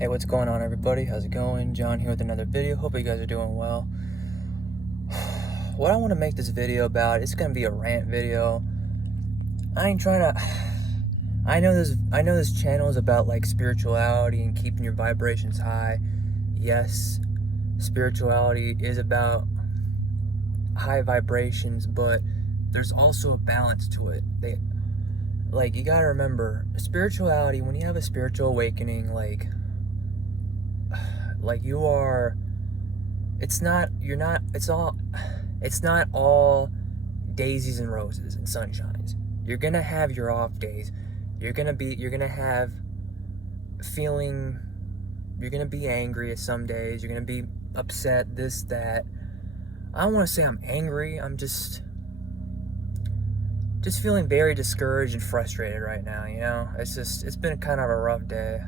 Hey, what's going on, everybody? How's it going? John here with another video. Hope you guys are doing well. What I want to make this video about, it's gonna be a rant video. I ain't trying to. I know this channel is about like spirituality and keeping your vibrations high. Yes, spirituality is about high vibrations, but there's also a balance to it. You gotta remember, spirituality. When you have a spiritual awakening, you are, it's not all daisies and roses and sunshines. You're gonna have your off days. You're gonna have feeling, you're gonna be angry at some days. You're gonna be upset, this, that. I don't want to say I'm angry. I'm just feeling very discouraged and frustrated right now, you know? It's been kind of a rough day.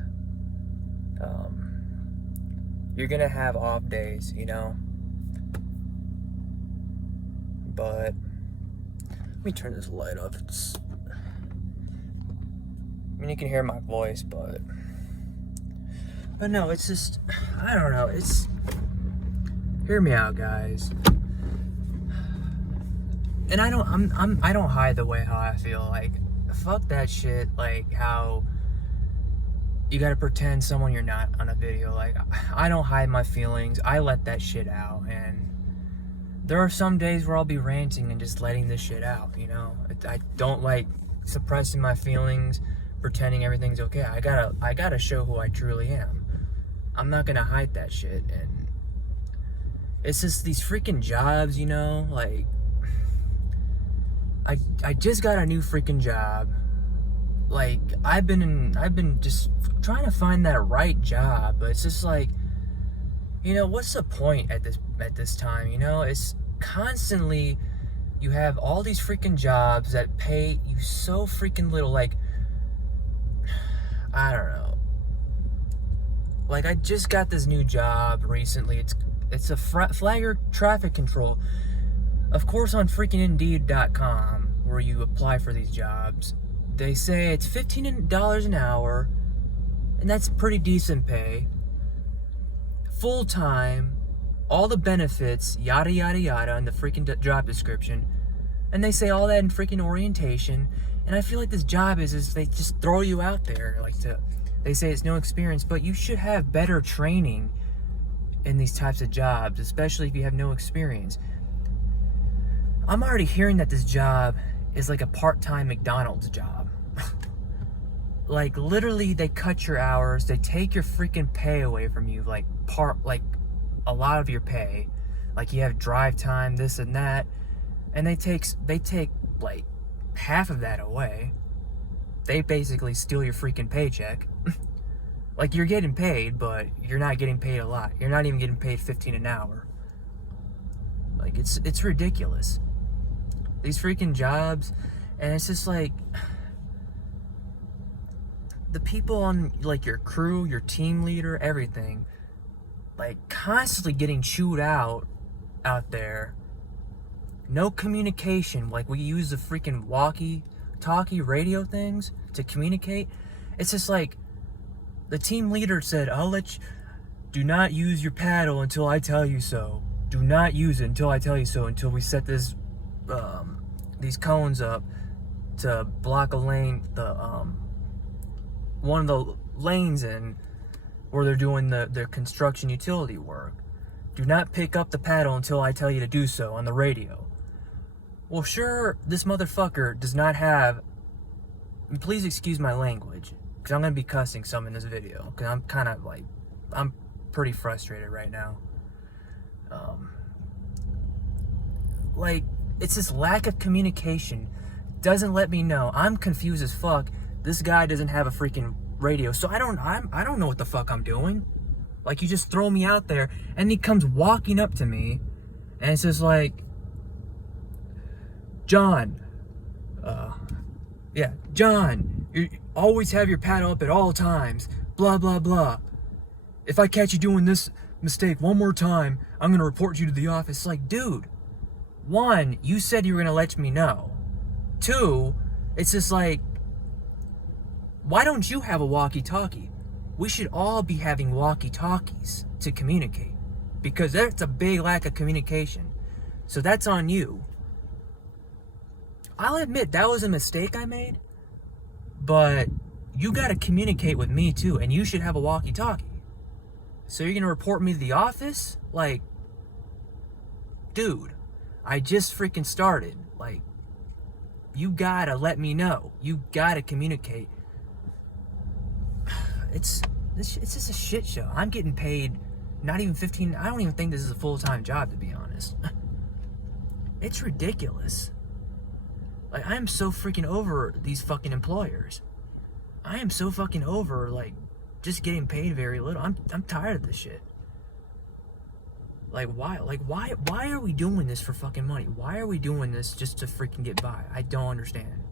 You're gonna have off days, you know? But let me turn this light off. You can hear my voice, but no, it's just, I don't know. Hear me out, guys. And I don't hide the way how I feel. Like, fuck that shit. Like, how you gotta pretend someone you're not on a video. Like, I don't hide my feelings. I let that shit out. And there are some days where I'll be ranting and just letting this shit out, you know? I don't like suppressing my feelings, pretending everything's okay. I gotta show who I truly am. I'm not gonna hide that shit. And it's just these freaking jobs, you know? Like, I just got a new freaking job. Like, I've been just trying to find that right job, but it's just like, you know, what's the point at this time, you know? It's constantly, you have all these freaking jobs that pay you so freaking little. Like, I don't know. Like, I just got this new job recently. It's a flagger traffic control. Of course, on freaking Indeed.com, where you apply for these jobs, they say it's $15 an hour, and that's pretty decent pay. Full time, all the benefits, yada yada yada, in the freaking job description, and they say all that in freaking orientation. And I feel like this job is they just throw you out there, they say it's no experience, but you should have better training in these types of jobs, especially if you have no experience. I'm already hearing that this job is like a part-time McDonald's job. Like, literally, they cut your hours, they take your freaking pay away from you, like a lot of your pay. Like, you have drive time, this and that, and they take like half of that away. They basically steal your freaking paycheck. Like, you're getting paid, but you're not getting paid a lot. You're not even getting paid $15 an hour. Like, it's ridiculous. These freaking jobs, and it's just like, the people on, like, your crew, your team leader, everything, like, constantly getting chewed out there. No communication. Like, we use the freaking walkie-talkie radio things to communicate. It's just like, the team leader said, do not use your paddle until I tell you so. Do not use it until I tell you so, until we set these cones up to block a lane, one of the lanes in where they're doing their construction utility work. Do not pick up the paddle until I tell you to do so on the radio. Well, sure, this motherfucker does not have, and please excuse my language, because I'm going to be cussing some in this video, because I'm pretty frustrated right now. Like, it's this lack of communication. Doesn't let me know. I'm confused as fuck. This guy doesn't have a freaking radio, so I don't know what the fuck I'm doing. Like, you just throw me out there, and he comes walking up to me, and it's just like, John, John, you always have your paddle up at all times, blah, blah, blah. If I catch you doing this mistake one more time, I'm gonna report you to the office. Like, dude, one, you said you were gonna let me know. Two, it's just like, why don't you have a walkie-talkie? we should all be having walkie-talkies to communicate, because that's a big lack of communication. So that's on you. I'll admit that was a mistake I made, but you gotta communicate with me too, and you should have a walkie-talkie. So you're gonna report me to the office? Like, dude, I just freaking started. Like, you gotta let me know. You gotta communicate. It's just a shit show. I'm getting paid not even 15. I don't even think this is a full-time job, to be honest. It's ridiculous. Like, I am so freaking over these fucking employers. I am so fucking over, like, just getting paid very little. I'm tired of this shit. Like, why are we doing this for fucking money? Why are we doing this just to freaking get by? I don't understand.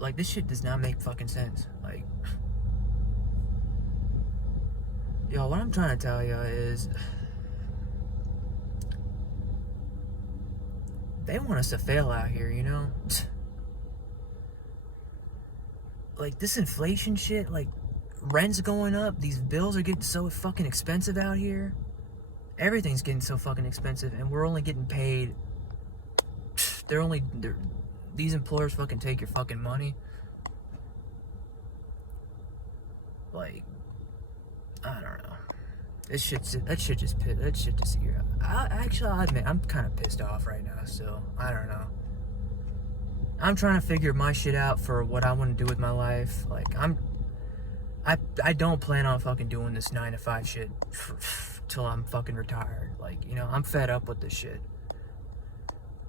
Like, this shit does not make fucking sense. Like, yo, what I'm trying to tell you is, they want us to fail out here, you know? Like, this inflation shit, like, rent's going up, these bills are getting so fucking expensive out here. Everything's getting so fucking expensive, and we're only getting paid. These employers fucking take your fucking money. Like, I don't know. That shit just here. I'll admit, I'm kind of pissed off right now, so I don't know. I'm trying to figure my shit out for what I want to do with my life. Like, I don't plan on fucking doing this 9 to 5 shit till I'm fucking retired. Like, you know, I'm fed up with this shit.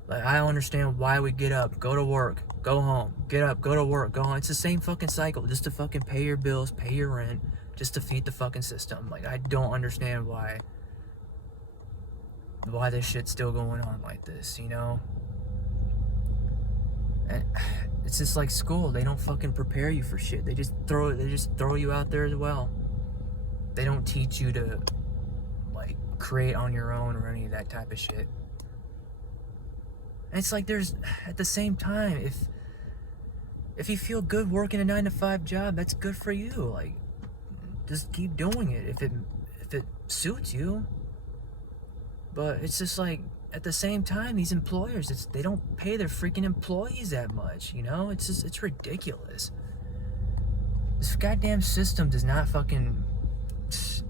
Like, I don't understand why we get up, go to work, go home, get up, go to work, go home. It's the same fucking cycle, just to fucking pay your bills, pay your rent, just to feed the fucking system. Like, I don't understand why this shit's still going on like this, you know? And it's just like school. They don't fucking prepare you for shit. They just throw you out there as well. They don't teach you to, like, create on your own or any of that type of shit. And it's like, there's, at the same time, if you feel good working a 9 to 5 job, that's good for you. Like, just keep doing it if it suits you. But it's just like, at the same time, these employers, they don't pay their freaking employees that much, you know? It's ridiculous. This goddamn system does not fucking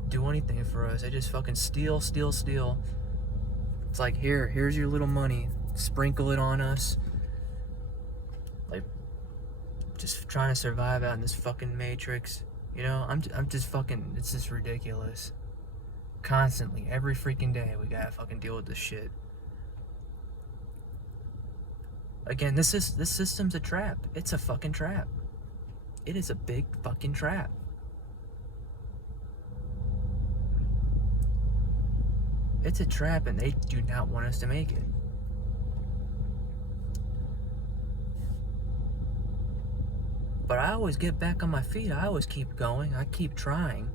do anything for us. They just fucking steal. It's like, here's your little money. Sprinkle it on us. Like, just trying to survive out in this fucking matrix. You know, I'm just fucking, it's just ridiculous. Constantly, every freaking day, we gotta fucking deal with this shit. Again, this system's a trap. It's a fucking trap. It is a big fucking trap. It's a trap, and they do not want us to make it. But I always get back on my feet. I always keep going. I keep trying.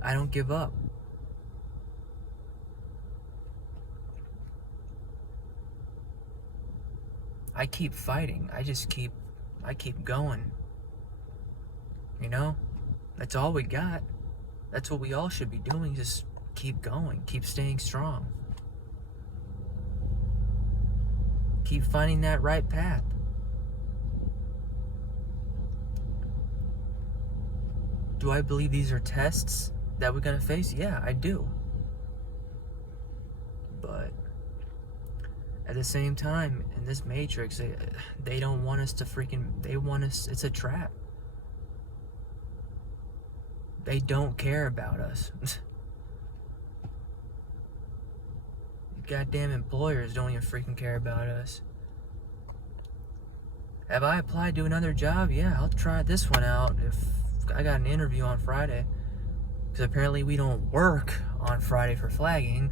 I don't give up. I keep fighting. I keep going. You know? That's all we got. That's what we all should be doing. Just keep going. Keep staying strong. Keep finding that right path. Do I believe these are tests that we're gonna face? Yeah, I do. But at the same time, in this matrix, they don't want us to they want us, it's a trap. They don't care about us. Goddamn employers don't even freaking care about us. Have I applied to another job? Yeah, I'll try this one out if I got an interview on Friday. Because apparently we don't work on Friday for flagging.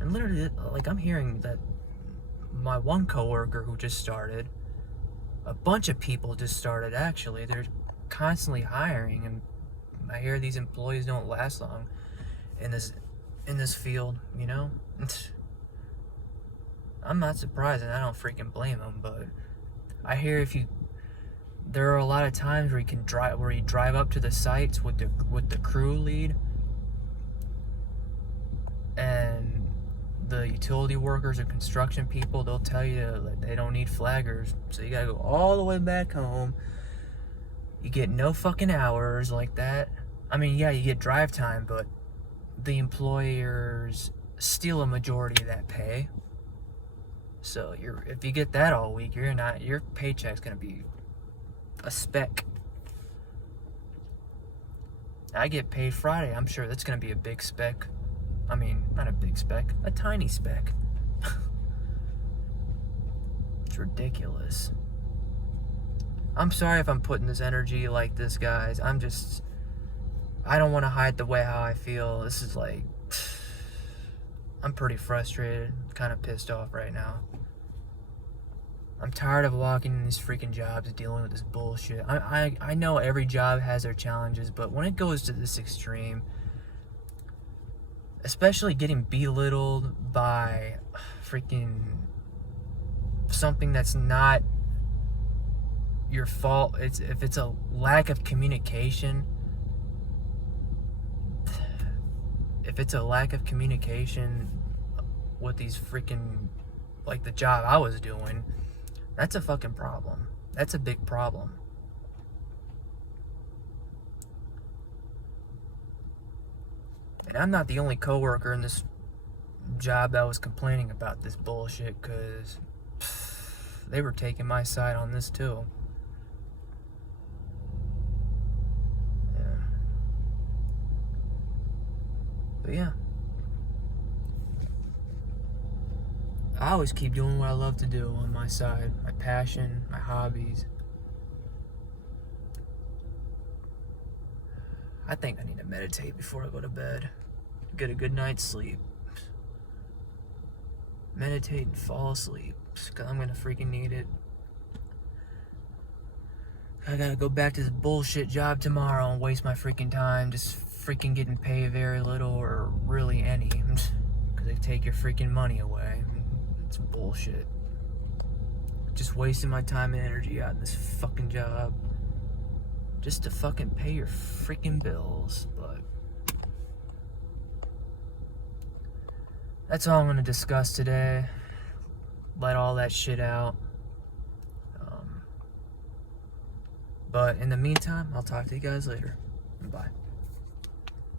And literally, like, I'm hearing that my one coworker who just started, a bunch of people just started, actually. They're constantly hiring, and I hear these employees don't last long in this field, you know? I'm not surprised, and I don't freaking blame them. But I hear there are a lot of times where you drive up to the sites with the crew lead, and the utility workers or construction people, they'll tell you that they don't need flaggers, so you gotta go all the way back home. You get no fucking hours like that. I mean, yeah, you get drive time, but the employers steal a majority of that pay. So if you get that all week, your paycheck's gonna be a speck. I get paid Friday. I'm sure that's gonna be a big speck. I mean, not a big speck, a tiny speck. It's ridiculous. I'm sorry if I'm putting this energy like this, guys. I don't want to hide the way how I feel. This is like, I'm pretty frustrated, kind of pissed off right now. I'm tired of walking in these freaking jobs dealing with this bullshit. I know every job has their challenges, but when it goes to this extreme, especially getting belittled by freaking something that's not your fault, if it's a lack of communication, with these freaking, like the job I was doing, that's a fucking problem. That's a big problem. And I'm not the only coworker in this job that was complaining about this bullshit, because they were taking my side on this too. Yeah. But yeah. I always keep doing what I love to do on my side. My passion, my hobbies. I think I need to meditate before I go to bed. Get a good night's sleep. Meditate and fall asleep, because I'm gonna freaking need it. I gotta go back to this bullshit job tomorrow and waste my freaking time just freaking getting paid very little or really any, because they take your freaking money away. It's bullshit. Just wasting my time and energy out in this fucking job just to fucking pay your freaking bills. But that's all I'm gonna discuss today. Let all that shit out. But in the meantime, I'll talk to you guys later. Bye.